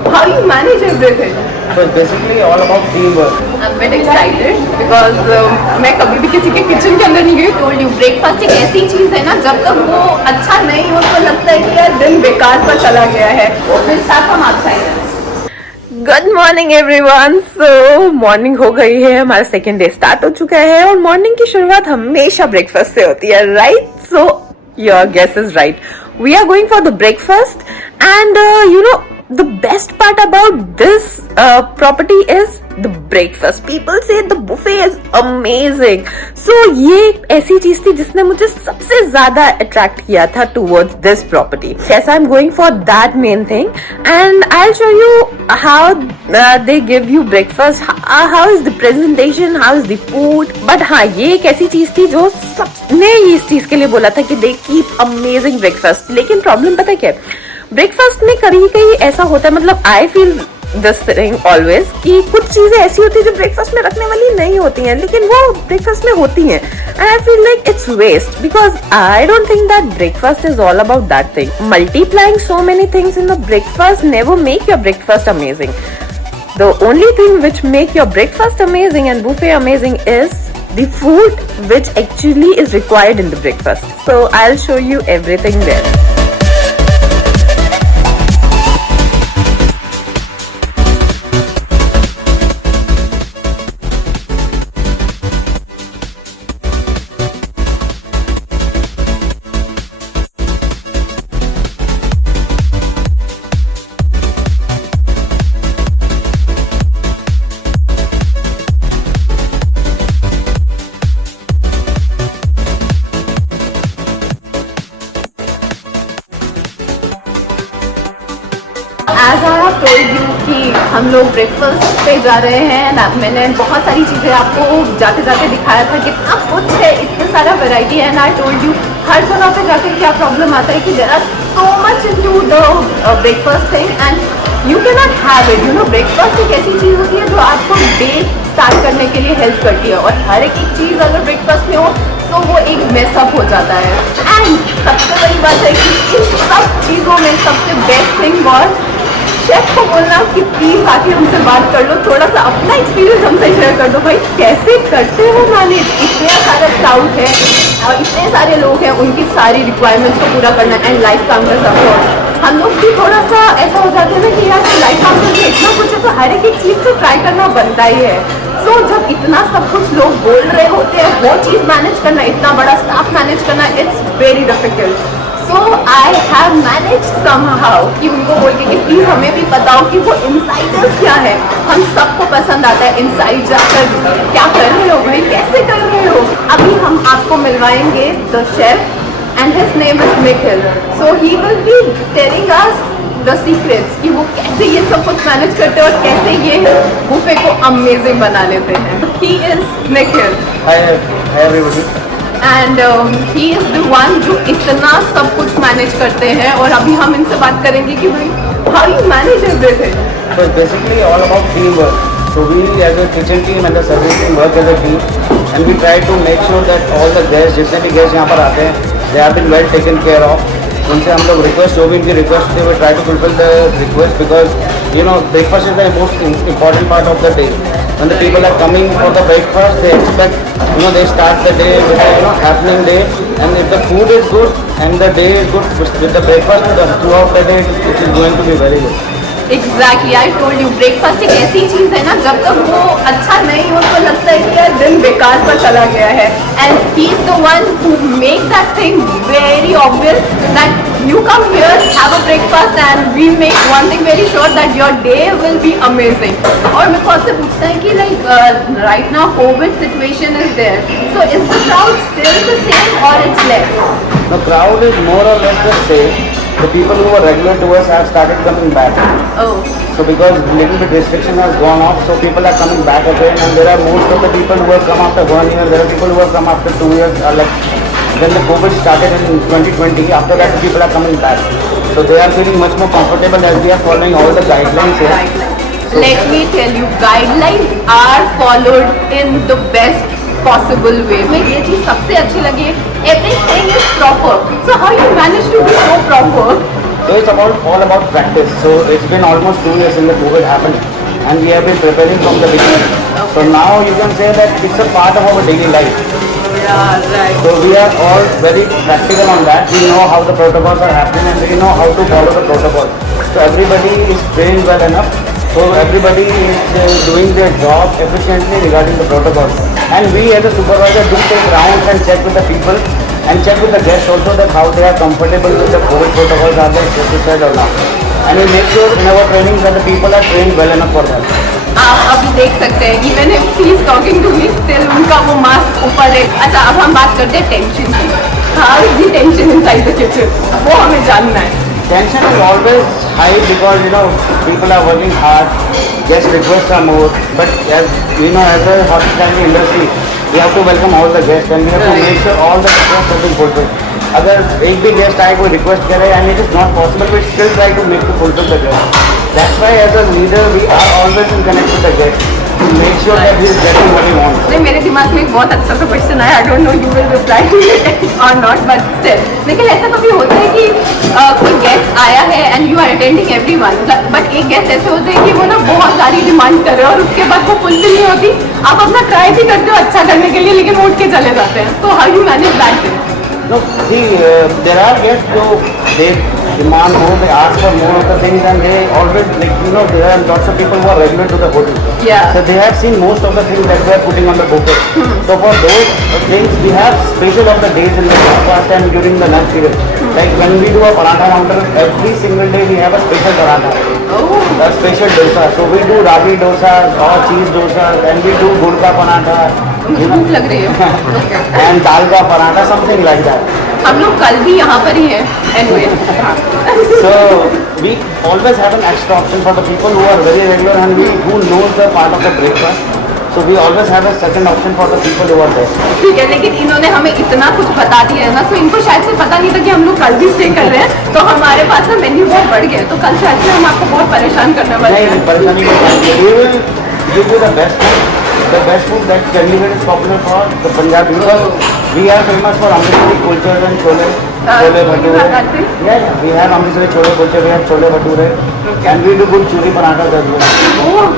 How you manage everything? So it's basically all about teamwork. I'm very excited because मैं कभी भी किसी के किचन के अंदर नहीं गई. Told you breakfast एक ऐसी चीज़ है ना, जब तक वो अच्छा नहीं हो तो लगता है कि यार दिन बेकार सा चला गया है. फिर साथ हम outside. Good morning everyone. सो मॉर्निंग हो गई है, हमारा सेकेंड डे स्टार्ट हो चुका है और मॉर्निंग की शुरुआत हमेशा ब्रेकफास्ट से होती है, right? So your guess is right. We are going for the breakfast and you know the best part about this property is the breakfast. People say the buffet is amazing. So ये एक ऐसी चीज थी जिसने मुझे सबसे ज्यादा attract किया था towards this property. Yes, I'm going for that main thing and I'll show you how they give you breakfast, how is the presentation, how is the food. But हाँ, ये एक ऐसी चीज थी जो सबने इस चीज के लिए बोला था कि they keep amazing breakfast. लेकिन प्रॉब्लम पता क्या है, ब्रेकफास्ट में कहीं कहीं ऐसा होता है, मतलब I feel this thing always कि कुछ चीजें ऐसी होती है जो ब्रेकफास्ट में रखने वाली नहीं होती हैं, लेकिन वो ब्रेकफास्ट में होती हैं. And I feel like it's waste because I don't think that breakfast is all about that thing. Multiplying so many things in the breakfast never make your breakfast amazing. The only thing which make your breakfast amazing and buffet amazing is the food which actually is required in the breakfast. So I'll show you everything there. As I have told you कि हम लोग breakfast पे जा रहे हैं. मैंने बहुत सारी चीज़ें आपको जाते जाते दिखाया था, कितना कुछ है, इतना सारा वैरायटी है. एंड आई टोल्ड यू हर जगह पे जाकर क्या प्रॉब्लम आता है कि there are so much into the breakfast thing and you can not have it. You know, breakfast एक ऐसी चीज़ होती है जो आपको डे स्टार्ट करने के लिए हेल्प करती है और हर एक चीज़ अगर ब्रेकफास्ट में हो तो वो एक मेसअप हो जाता है. एंड सबसे बड़ी बात है कि इन सब चीज़ों में सबसे बेस्ट थिंग वॉज शेफ को बोलना कि प्लीज आके हमसे बात कर लो, थोड़ा सा अपना एक्सपीरियंस हमसे शेयर कर दो. भाई कैसे करते हो मैनेज, इतना सारा क्राउड है और इतने सारे लोग हैं, उनकी सारी रिक्वायरमेंट्स को पूरा करना. एंड लाइफ काउंटर सपोर्ट, हम लोग भी थोड़ा सा ऐसा हो जाते हैं ना कि यार लाइफ काउंटर में इतना कुछ है तो हर एक चीज़ तो ट्राई करना बनता ही है. सो जब इतना सब कुछ लोग बोल रहे होते हैं, वो चीज़ मैनेज करना, इतना बड़ा स्टाफ मैनेज करना, it's very difficult. So I have managed somehow कि उनको बोल के कि प्लीज़ हमें भी बताओ कि वो इनसाइडर्स क्या है. हम सबको पसंद आता है इनसाइड जाकर क्या कर रहे हो भाई, कैसे कर रहे हो. अभी हम आपको मिलवाएंगे the chef and his name is Nikhil. So he will be telling us the secrets कि वो कैसे ये सब कुछ मैनेज करते हैं और कैसे ये बुफे को अमेजिंग बना लेते हैं. He is Nikhil. Hi everybody. And he is the one जो इतना सब कुछ मैनेज करते हैं. और अभी हम इनसे बात करेंगे कि भाई how you manage everything. So it's basically all about teamwork. So we as a kitchen team and the service team work as a team and we try to make sure that all the guests, जितने भी guests यहाँ पर आते हैं, they have been well taken care of. उनसे हम लोग request, जो भी इनकी रिक्वेस्ट थे, we try to fulfill the request because you know breakfast is the most important part of the day. When the people are coming for the breakfast, they expect, you know, they start the day with a happening day, and if the food is good and the day is good with the breakfast, throughout the day it is going to be very good. Exactly, I told you breakfast एक ऐसी चीज़ है ना, जब तक वो अच्छा नहीं हो तो लगता है कि यार दिन बेकार सा चला गया है. And he is the one who make that thing very obvious that you come here, have a breakfast and we make one thing very sure that your day will be amazing. और मेरे को आपसे पूछना है कि like right now COVID situation is there, so is the crowd still the same और it's less? The crowd is more or less the same. The people who were regular to us have started coming back. Oh. So because little bit restriction has gone off, so people are coming back again, and there are most of the people who have come after 1 year. There are people who have come after 2 years. Like when the COVID started in 2020, after that the people are coming back. So they are feeling much more comfortable as we are following all the guidelines here. So let me tell you, guidelines are followed in the best possible way. मैं ये चीज़ सबसे अच्छी लगी है, everything is proper. So how you manage to be so proper? So it's all about practice. So it's been almost 2 years since the COVID happened, and we have been preparing from the beginning. So now you can say that it's a part of our daily life. Yeah, right. So we are all very practical on that. We know how the protocols are happening and we know how to follow the protocol. So everybody is trained well enough. So everybody is doing their job efficiently regarding the protocols. And we as a supervisor do take rounds and check with the people and check with the guests also that how they are comfortable with the COVID protocols, are they satisfied or not. And we make sure in our trainings that the people are trained well enough for that. आप अभी देख सकते हैं even if he is talking to me still उनका वो mask ऊपर है। अच्छा, अब हम बात करते हैं टेंशन की। How is the tension inside the kitchen, वो हमें जानना है। Tension is always high because people are working hard, guest requests are more, but as a hospitality industry, we have to welcome all the guests and we have to make sure all the requests have been fulfilled. अगर एक भी guest आए कोई request करे and it is not possible, we still try to make to fulfill the guest. That's why as a leader we are always in connect with the guest to make sure that he is getting what he wants. नहीं, मेरे दिमाग में एक बहुत अच्छा सा question आया, I don't know you will reply to it और नॉट, बट स्टिल। लेकिन ऐसा कभी होता है कि कोई गेस्ट आया है and you are attending everyone, but एक गेस्ट ऐसे होते हैं कि वो ना बहुत सारी डिमांड कर रहे हैं और उसके बाद वो फुलफिल नहीं होती। आप अपना ट्राई भी करते हो अच्छा करने के लिए लेकिन उठ के चले जाते हैं, तो how you manage that? No, see, there are guests who they demand more, they ask for more of the things, and they always there are lots of people who are regular to the hotel. Yeah. So they have seen most of the things that we are putting on the buffet. So for those things, we have special of the days in the breakfast and during the lunch period. Like when we do a paratha counter, every single day we have a special paratha. Oh. A special dosa. So we do ragi dosas or cheese dosas, and we do gud ka paratha. मुझे भूख लग रही है। Okay. And dal ka paratha, something like that. हम लोग कल भी यहाँ पर ही हैं anyways। So we always have an extra option for the people who are very regular and who knows the part of the breakfast. So we always have a second option for the people who are there. ठीक है, लेकिन इन्होंने हमें इतना कुछ बता दिया है ना, तो इनको शायद से पता नहीं था कि हम लोग कल भी स्टे कर रहे हैं, तो हमारे पास ना मेन्यू बहुत बढ़ गया, तो कल शायद से हम आपको बहुत परेशान करने वाले नहीं, हैं। परेशानी की बात नहीं। We will give you the best food that Chandigarh is popular for the Punjabi people. We are famous for Amritsari kulcha and chole bhature. Yeah, we have Amritsari chole kulcha, we have chole bhature, and we do good churi parathas as well.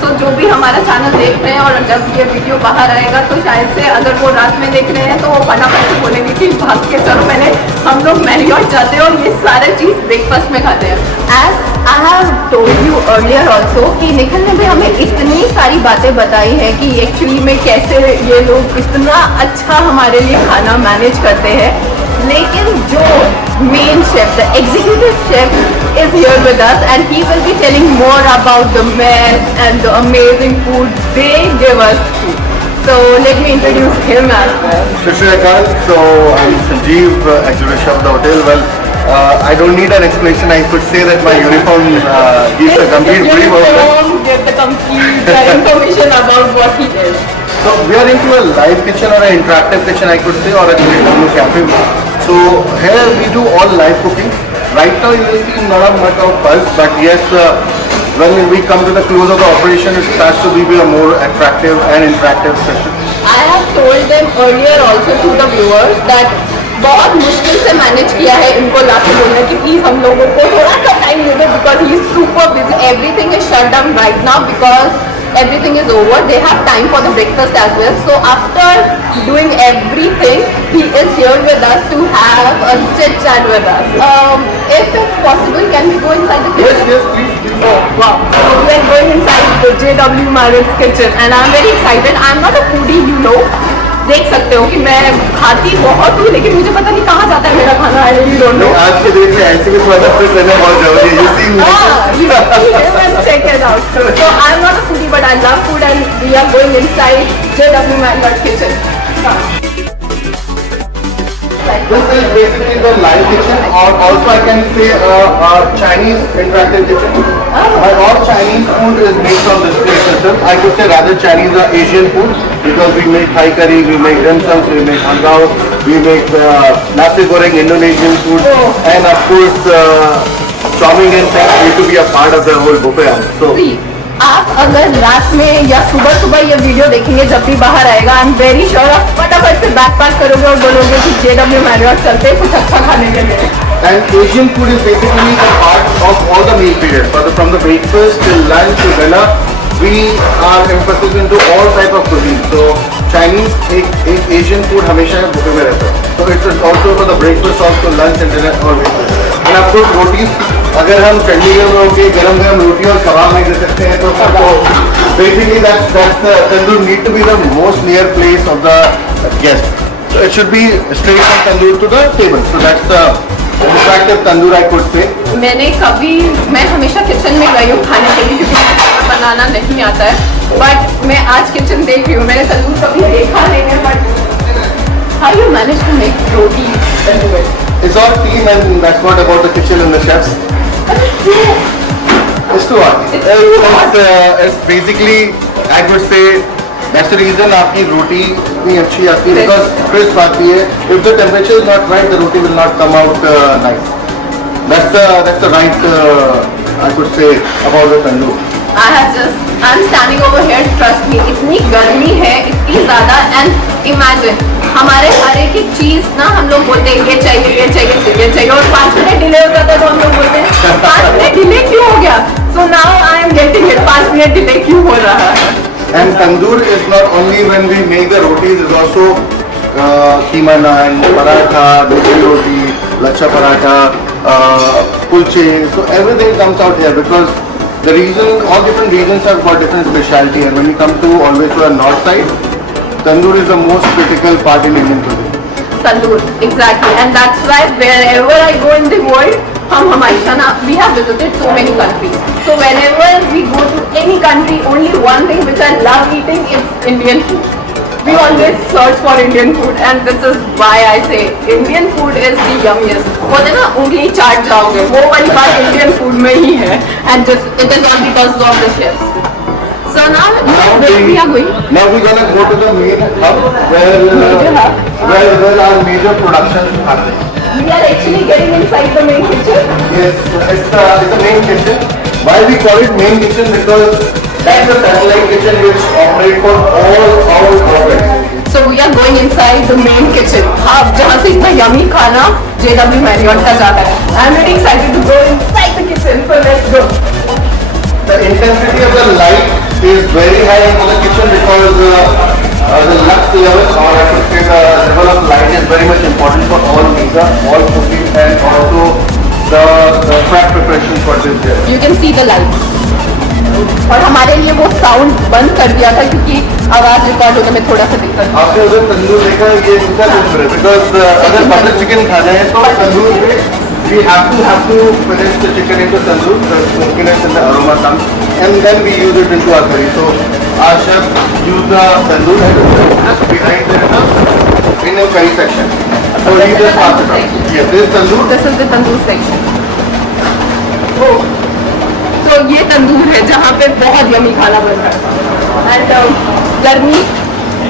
सो जो भी हमारा channel देख रहे हैं और जब ये video बाहर आएगा तो शायद से अगर वो रात में देख रहे हैं तो वो फटाफट से बोलेंगे कि भाग के चलो मैंने हम लोग मैरियट जाते हैं और ये सारे चीज़ ब्रेकफास्ट में खाते हैं। As I have told you earlier also कि निखिल ने भी हमें इतनी सारी बातें बताई हैं कि एक्चुअली में कैसे ये लोग इतना अच्छा हमारे लिए खाना मैनेज करते हैं, लेकिन जो main chef the executive chef is here with us and he will be telling more about the mess and the amazing food they give us. So let me introduce him as well. Shri Akal, so I'm Sanjeev, executive chef of the hotel. Well, I don't need an explanation. I could say that my uniform gives a complete brief of it. Give the complete information about what he is. So we are into a live kitchen or an interactive kitchen, I could say, or a cafe. So here we do all live cooking. Right now you will see not much of buzz, but yes, when we come to the close of the operation, it starts to be a more attractive and interactive session. I have told them earlier also to the viewers that बहुत मुश्किल से manage किया है इनको लाके बोलना कि please हम लोगों को थोड़ा सा टाइम दे दो because he is super busy, everything is shut down right now because everything is over. They have time for the breakfast as well. So after doing everything, he is here with us to have a chit chat with us. If it's possible, can we go inside the kitchen? Yes, please. Oh wow! So we are going inside the JW Marriott's kitchen, and I'm very excited. I'm not a foodie, you know. देख सकते हो कि मैं खाती बहुत हूँ लेकिन मुझे पता नहीं कहाँ जाता है मेरा खाना। I really don't know. आज के दिन में ऐसे भी थोड़ा सा फिट रहना बहुत जरूरी है। You see me. You see him and check it out. So I'm not a foodie, but I love food, and we are going inside JW Marriott kitchen. This is basically the live kitchen, or also I can say a Chinese interactive kitchen. But all Chinese food is made from this place itself. I could say rather Chinese or Asian food because we make Thai curry, we make dim sums, we make hangao, we make nasi goreng Indonesian food, and of course chow mein and things need to be a part of the whole buffet. So. See, आप अगर रात में या सुबह सुबह ये video देखेंगे जब भी बाहर आएगा, आई एम वेरी श्योर आप फटाफट से बैक पैक करोगे और बोलोगे कि JW Marriott चलते कुछ अच्छा खाने के लिए। And Asian food is basically a part of all the meal periods. From the breakfast till lunch to dinner, we are emphasis into all type of cuisine. So Chinese एक Asian food हमेशा buffet में रहता है. So it's also for the breakfast, also lunch and dinner always. And of course rotis. अगर हम चंडीगढ़ में होके गरम रोटी और कबाब नहीं दे सकते हैं तो basically that's the tandoor need to be the most near place of the guest. So it should be straight from tandoor to the table. So that's the attractive tandoor I could say. मैं हमेशा kitchen में गई हूँ खाने के लिए क्योंकि मुझे बनाना नहीं आता है, बट मैं आज किचन देख रही हूँ. मैंने तंदूर कभी देखा नहीं है, but how you manage to make roti tandoor? It's all team and that's not about the kitchen and the chefs. It's too hard. It's basically I could say that's the reason आपकी रोटी इतनी अच्छी आती है because crisp आती है. If the temperature is not right, the roti will not come out nice. That's the right I could say about the tandoor. I'm standing over here, trust me, इतनी गर्मी है, इतनी ज़्यादा, and imagine हमारे हर एक चीज़ ना हम लोग बोलते हैं ये चाहिए ये चाहिए ये चाहिए और 5 मिनट डिले हो जाता है तो हम लोग बोलते हैं 5 मिनट डिले क्यों हो गया. So now I am getting it, 5 minute delay क्यों हो रहा है. And tandoor is not only when we make the rotis, it's also keema naan, paratha, desi roti, lacha paratha, kulche. So everything comes out here because the reason, all different regions have got different specialty. And when we come to always to the north side, tandoor is the most critical part in Indian cuisine. Tandoor, exactly, and that's why wherever I go in the world, we have visited so many countries. So whenever we go to any country, only one thing which I love eating is Indian food. We always search for Indian food, and this is why I say Indian food is the yummiest. बोलते ना उंगली चाट जाओगे, वो वाली बात Indian food में ही है, and just it is all because of the chefs. So now where we are going? Now we're gonna go to the main hub where our major productions happen. We are actually getting inside the main kitchen. Yes, it's the main kitchen. Why we call it main kitchen? Because that's the satellite kitchen which operates for all our products. So we are going inside the main kitchen. अब जहाँ से इतना yummy खाना JW Marriott का जाता है. I'm really excited to go inside the kitchen. So let's go. The intensity of the light is very high in the kitchen because the lux level, or I should say the level of light, is very much important for all pizza, all cooking, and also the prep preparation for this dish. You can see the lights. और हमारे लिए वो sound बंद कर दिया था क्योंकि आवाज रिकॉर्ड होने में थोड़ा सा दिक्कत. आपने उधर तंदूर देखा ये दूसरा तंदूर है बिकॉज अगर बटर चिकन खाना है तो तंदूर में we have to finish the chicken into tandoor, the smokiness and the aroma comes, and then we use it into our curry. So our chef use the tandoor and just behind there is the Indian curry section. So he just pass it out. Yes, this is tandoor. This is the tandoor section. Oh. So ये तंदूर है जहाँ पे बहुत yummy खाना बन रहा है. And गर्मी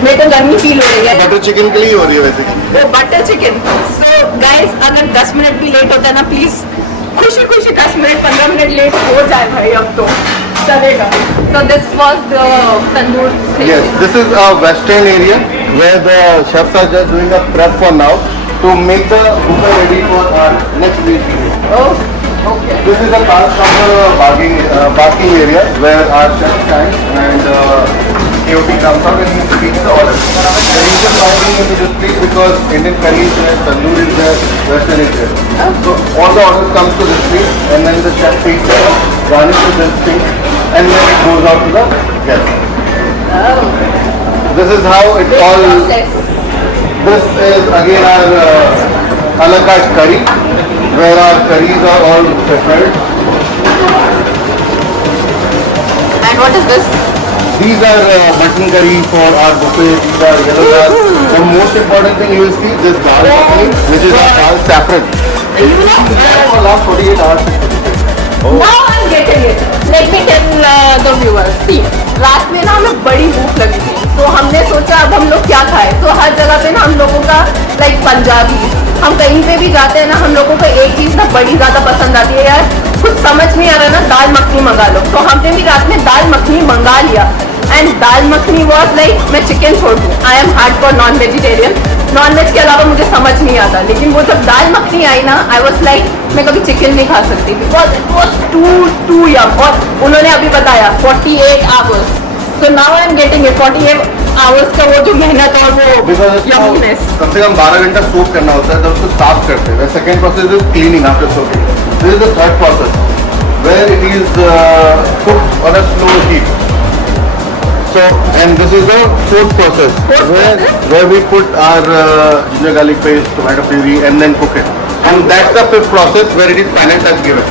मेरे को गर्मी फील हो रही है. बटर चिकन के लिए हो रही है वैसे. वो बटर चिकन. सो गाइस अगर 10 मिनट भी लेट होता है ना प्लीज खुशी खुशी 10 मिनट 15 मिनट लेट हो जाए भाई अब तो चलेगा. So this was the tandoor. Yes, this is a western area where the chefs are just doing a prep for now to make the buffet ready for our next meal. Oh, okay. This is a cast from parking area where our chef stands and KOP comes out and he speaks the order. The reason why we need to this place because Indian curry is there, tandoor is there, western is there. So all the orders comes to this place and then the chef takes the garnishes this thing and then it goes out to the guest. Oh. This is how it all. This is again our a la carte curry where our curries are all prepared. And what is this? These are mutton curry for our buffet. These are yellow dal. The most important thing you will see this dal makhani, which is our dal saffron. You know, For last 48 hours. now I'm getting it. Let me tell the viewers. See, रात में ना हमें बड़ी भूख लगी थी, तो हमने सोचा अब हम लोग क्या खाएं. तो हर जगह पे ना हम लोगों का लाइक पंजाबी, हम कहीं पे भी जाते हैं ना हम लोगों को एक चीज़ ना बड़ी ज़्यादा पसंद आती है यार. कुछ समझ नहीं आ रहा ना दाल मखनी मंगा लो. तो हमने भी रात में दाल मखनी मंगा लिया. And dal makhani was like मैं चिकन छोड़ दूँ. I am hardcore non vegetarian, non veg के अलावा मुझे समझ नहीं आता, लेकिन वो जब दाल मखनी आई ना, आई वॉज लाइक मैं कभी चिकन नहीं खा सकती, बिकॉज इट वॉज टू यम। और उन्होंने अभी बताया 48 hours, so now I am getting it. 48 hours का वो जो मेहनत और वो Because इसको यम्मीनेस। कम से कम 12 घंटा सोक करना होता है, तब उसको साफ करते हैं। Second process is cleaning after soaking. This is the third process where it is cooked on a slow heat. So, and this is the fourth process where we put our ginger garlic paste, tomato puree, and then cook it. And that's the fifth process where it is final touch given.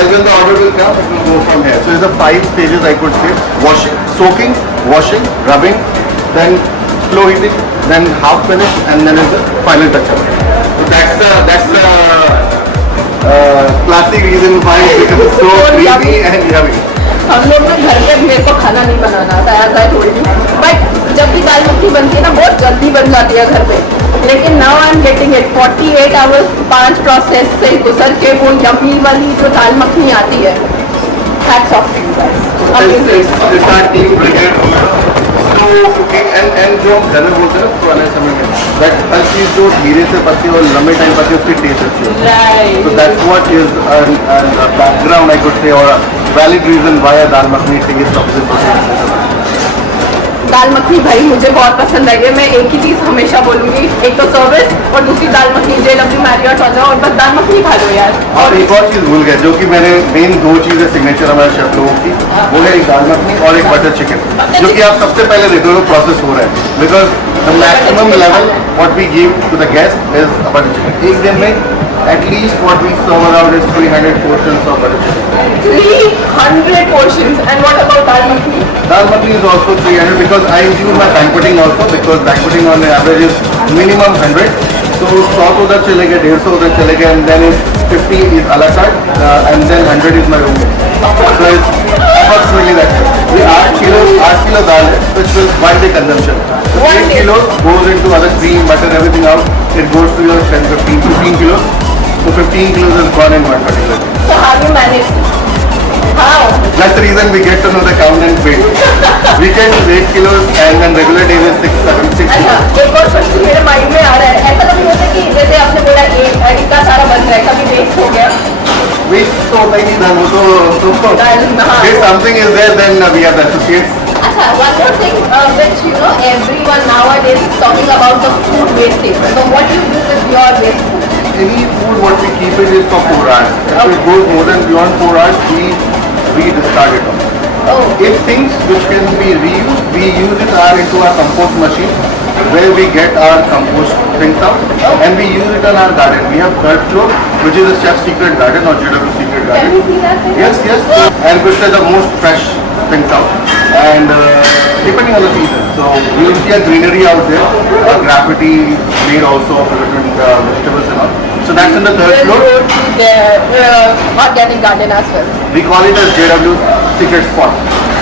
As when the order will come, it will go from here. So, it's the 5 stages I could say: washing, soaking, washing, rubbing, then slow heating, then half finish, and then is the final touch up. So that's the classic reason why it becomes so creamy and yummy. हम लोग ना घर पे मेरे को खाना नहीं बनाना आता है, ऐसा थोड़ी नहीं, बट जब भी दाल मखनी बनती है ना बहुत जल्दी बन जाती है घर पे। लेकिन now I am getting it 48 hours 5 process से गुजर के वो यम्मी वाली जो दाल मखनी आती है। Hats off to you guys. Slow cooking and जो हम घर में बोलते हैं ना पुराने समय में, दैट हर चीज़ जो धीरे से पकती है और लंबे टाइम पकती है उसकी टेस्ट अच्छी होती है। Right. So that's what is a background I could say, or a valid reason why a dal makhani taste of this. दाल मखनी भाई मुझे बहुत पसंद है। मैं एक ही चीज़ हमेशा बोलूँगी, एक तो सर्विस और दूसरी दाल मखनी। JW मैरियट आ जाओ और बस दाल मखनी खा लो यार। और एक और चीज़ भूल गए जो कि मैंने मेन 2 चीज़ें सिग्नेचर हमारे शेफ लोगों की, वो है एक दाल मखनी और एक बटर चिकन, जो कि आप सबसे पहले देखो तो प्रोसेस हो रहा है। Because the maximum level what we give to the guest is butter chicken. एक दिन में at least what we serve around is 300 portions of butter chicken. 300 portions, and what about dal makhani? Dal makhani is also 300 because I include my banqueting also, because banqueting on average is minimum 100. So 100 उधर चले गए, 150 उधर चले गए, and then 50 is a la carte, and then 100 is my room. So it's approximately that. We 8 kilo dal है, so it's just 1 day consumption. So 8 kilos goes into other cream, butter, everything out. It goes to your 10, 15, 15 kilos. So 15 kilos is gone in one particular day. So how you manage? How? That's the reason we get to know the count and weight. Weekend is 8 kilos and then regular days is 6, 7, 6 अच्छा, kilos. एक और question मेरे mind में आ रहा है। ऐसा कभी होता है कि जैसे आपने बोला कि इतना सारा बन रहा है, कभी वेस्ट हो गया? Weight तो होता ही नहीं था, वो तो हाँ। if something is there then we have the associates. अच्छा, one more thing which you know everyone nowadays is talking about the food wastage. So what do you do with your waste food? Any food what we keep it is for 4 hours. If it goes more than beyond 4 hours, we discard it off. Oh, If things which can be reused, we use it into our compost machine where we get our compost things out and we use it on our garden. We have third floor which is a chef's secret garden or JW secret can garden. we see that thing? Yes, yes. And which are the most fresh things out. And depending on the season. So you will see a greenery out there, a graffiti made also of different vegetables and all. So that's in the third We'll floor. go to the organic garden as well. We call it as JW secret spot.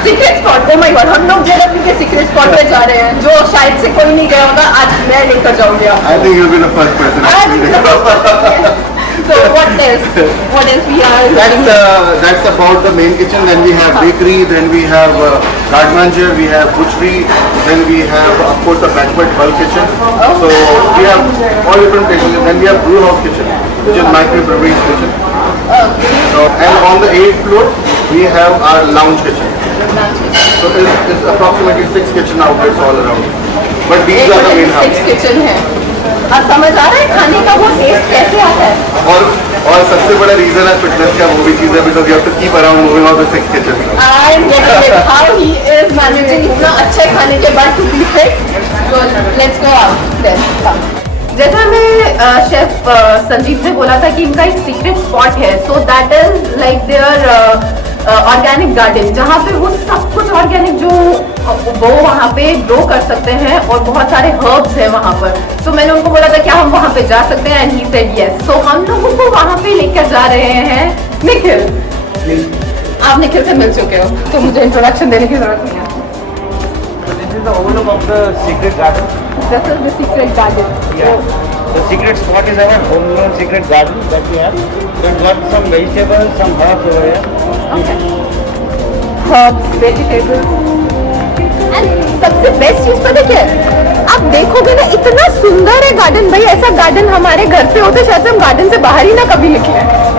Secret spot, oh my God, हम लोग JW के secret spot पे जा रहे हैं जो शायद से कोई नहीं गया होगा। आज मैं लेकर जाऊंगी आपको। I think you'll be the first person. So what else? What else we are? That's about the main kitchen. Then we have bakery. Then we have garden, we have butchery. Then we have of course the banquet bulk kitchen. So we have all different places. Then we have brew house kitchen, which is microbrewery kitchen. So and on the 8th floor we have our lounge kitchen. So it's approximately 6 kitchen outlets all around. But these are the main hubs. Kitchen है। अब समझ आ रहा है खाने का वो test कैसे आता है? और सबसे बड़ा रीजन है फिटनेस का, वो भी चीज़ है because you have to keep around moving out the 6 kitchen. I am getting it. How he is managing इतना अच्छे खाने के बाद to be fit. So let's go out then. Come. जैसा मैं शेफ संदीप ने बोला था कि इनका एक सीक्रेट स्पॉट है, so that is like their organic garden, जहाँ पे वो सब कुछ ऑर्गेनिक जो वो वहाँ पे ग्रो कर सकते हैं और बहुत सारे हर्ब्स हैं वहाँ पर। तो मैंने उनको बोला था क्या हम वहाँ पे जा सकते हैं, एंड ही सेड यस। सो हम लोगों को वहाँ पे लेकर जा रहे हैं निखिल। आप निखिल से मिल चुके हो तो मुझे इंट्रोडक्शन देने की जरूरत नहीं है। This is the overlook of the secret garden. This is the secret garden. Yeah. The secret spot is our home secret garden that we have. We've got some vegetables, some herbs over here. Herbs, vegetables. And सबसे best चीज पता क्या है? आप देखोगे ना इतना सुंदर है गार्डन भाई, ऐसा गार्डन हमारे घर पे होता शायद हम गार्डन से बाहर ही ना कभी निकले।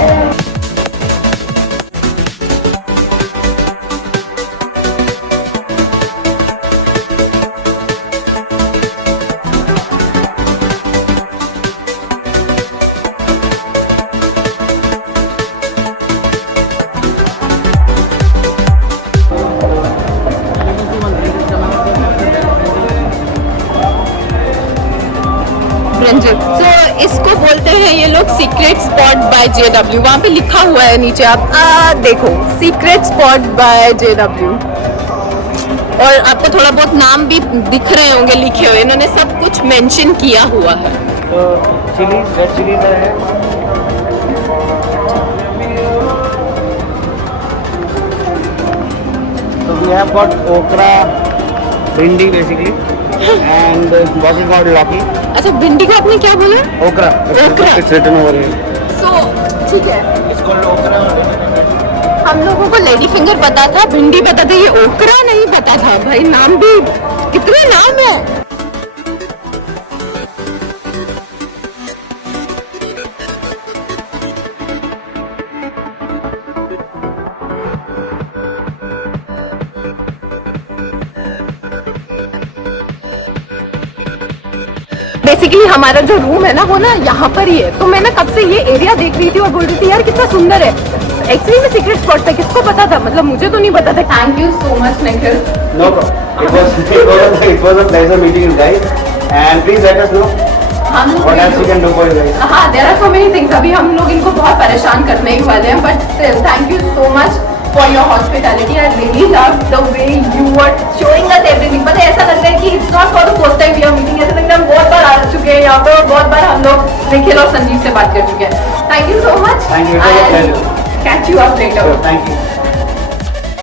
तो इसको बोलते हैं ये लोग सीक्रेट स्पॉट बाय JW, वहाँ पे लिखा हुआ है नीचे, आप देखो सीक्रेट स्पॉट बाय JW। और आपको थोड़ा बहुत नाम भी दिख रहे होंगे लिखे हुए, इन्होंने सब कुछ मेंशन किया हुआ है। तो चिलीज, रेड चिलीज है। So we have got okra, भिंडी basically, and what is called laki. अच्छा भिंडी को आपने क्या बोला? Okra. Okra. It's written over here. सो ठीक है, It's called okra. हम लोगों को लेडी फिंगर पता था, भिंडी पता था, ये ओकरा नहीं पता था भाई। नाम भी कितने नाम है। बेसिकली हमारा जो रूम है ना वो ना यहाँ पर ही है, तो मैं ना कब से ये एरिया देख रही थी और बोल रही थी यार कितना सुंदर है। एक्चुअली में सीक्रेट स्पॉट था, किसको पता था, मतलब मुझे तो नहीं पता था। Thank you so much Nikhil. No problem. It was a pleasure meeting you guys, and please let us know हम लोग what else we can do for you guys. हाँ, there are so many things। अभी हम लोग इनको बहुत परेशान करने ही वाले हैं, but still thank you so much for your hospitality. I really love the way you were showing us everything. पता है ऐसा लग रहा है कि it's not for the first time we are meeting, ऐसा लग रहा है हम बहुत बार आ चुके हैं यहाँ पे और बहुत बार हम लोग निखिल और संजीव से बात कर चुके हैं। Thank you so much. Thank you. It was a pleasure. Catch you up later. So thank you.